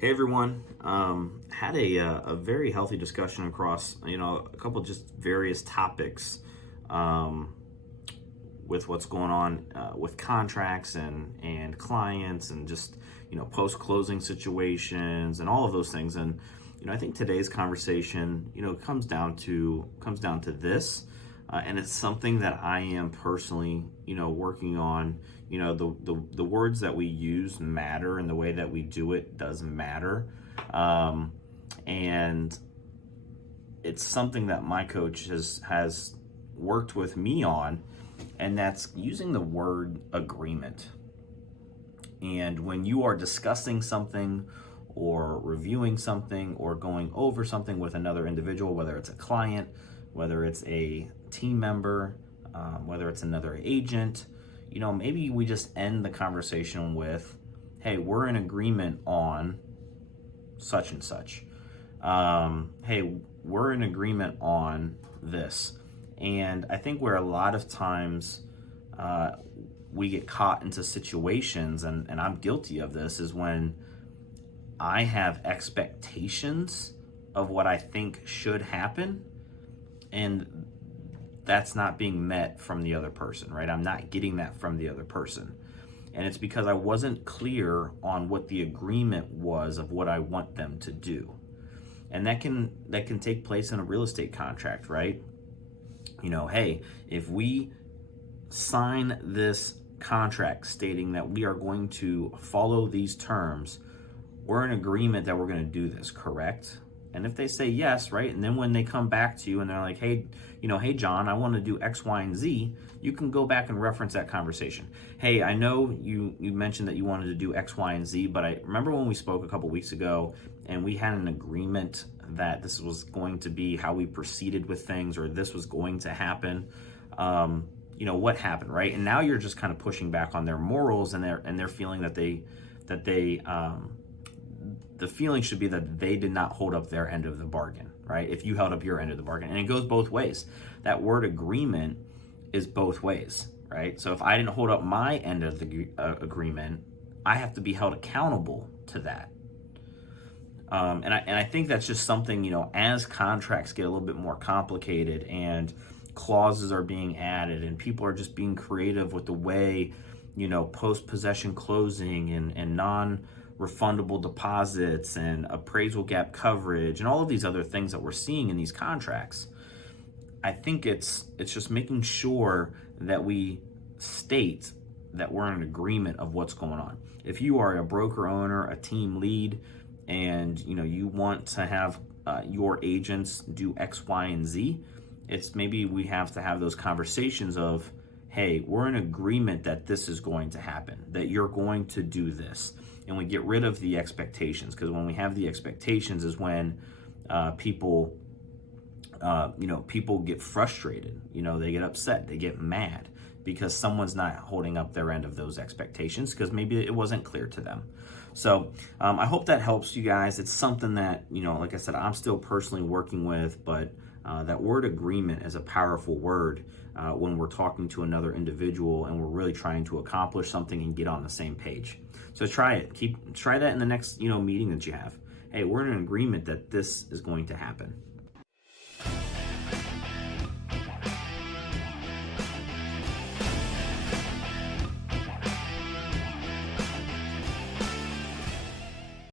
Hey everyone, had a very healthy discussion across a couple just various topics with what's going on with contracts and clients and just post closing situations and all of those things. And I think today's conversation comes down to this, and it's something that I am personally working on. The words that we use matter, and the way that we do it does matter. And it's something that my coach has worked with me on, and that's using the word agreement. And when you are discussing something or reviewing something or going over something with another individual, whether it's a client, whether it's a team member, whether it's another agent, maybe we just end the conversation with, hey, we're in agreement on such and such. Hey, we're in agreement on this. And I think where a lot of times we get caught into situations, and I'm guilty of this, is when I have expectations of what I think should happen, and that's not being met from the other person, right? I'm not getting that from the other person. And it's because I wasn't clear on what the agreement was of what I want them to do. And that can take place in a real estate contract, right? Hey, if we sign this contract stating that we are going to follow these terms, we're in agreement that we're going to do this, correct? And if they say yes, right, and then when they come back to you and they're like, hey, hey, John, I want to do X, Y, and Z, you can go back and reference that conversation. Hey, I know you mentioned that you wanted to do X, Y, and Z, but I remember when we spoke a couple weeks ago and we had an agreement that this was going to be how we proceeded with things, or this was going to happen. What happened, right? And now you're just kind of pushing back on their morals, and they're feeling that the feeling should be that they did not hold up their end of the bargain, right? If you held up your end of the bargain. And it goes both ways. That word agreement is both ways, right? So if I didn't hold up my end of the agreement, I have to be held accountable to that. And I think that's just something, as contracts get a little bit more complicated and clauses are being added and people are just being creative with the way, post-possession closing and non-refundable deposits and appraisal gap coverage and all of these other things that we're seeing in these contracts. I think it's just making sure that we state that we're in agreement of what's going on. If you are a broker owner, a team lead, and you want to have your agents do X, Y, and Z, it's maybe we have to have those conversations of, hey, we're in agreement that this is going to happen, that you're going to do this. And we get rid of the expectations, because when we have the expectations is when people get frustrated. They get upset, they get mad because someone's not holding up their end of those expectations because maybe it wasn't clear to them. So I hope that helps you guys. It's something that, like I said, I'm still personally working with, but that word agreement is a powerful word when we're talking to another individual and we're really trying to accomplish something and get on the same page. So try it. Try that in the next, meeting that you have. Hey, we're in an agreement that this is going to happen.